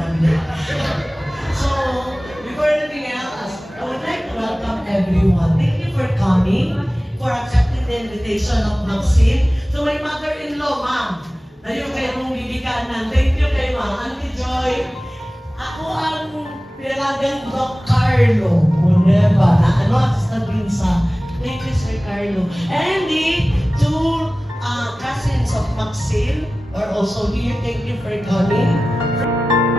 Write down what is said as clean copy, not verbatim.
Monday. So, before anything else, I would like to welcome everyone. Thank you for coming, for accepting the invitation of Maxine. So, my mother-in-law, ma'am, na yung kayo mong bibigyanan. Thank you kay ma'am. Auntie Joy, ako ang pinalagang Doc Carlo. Muneba, na ano at sa thank you, Sir Carlo. And the two cousins of Maxine are also here. Thank you for coming.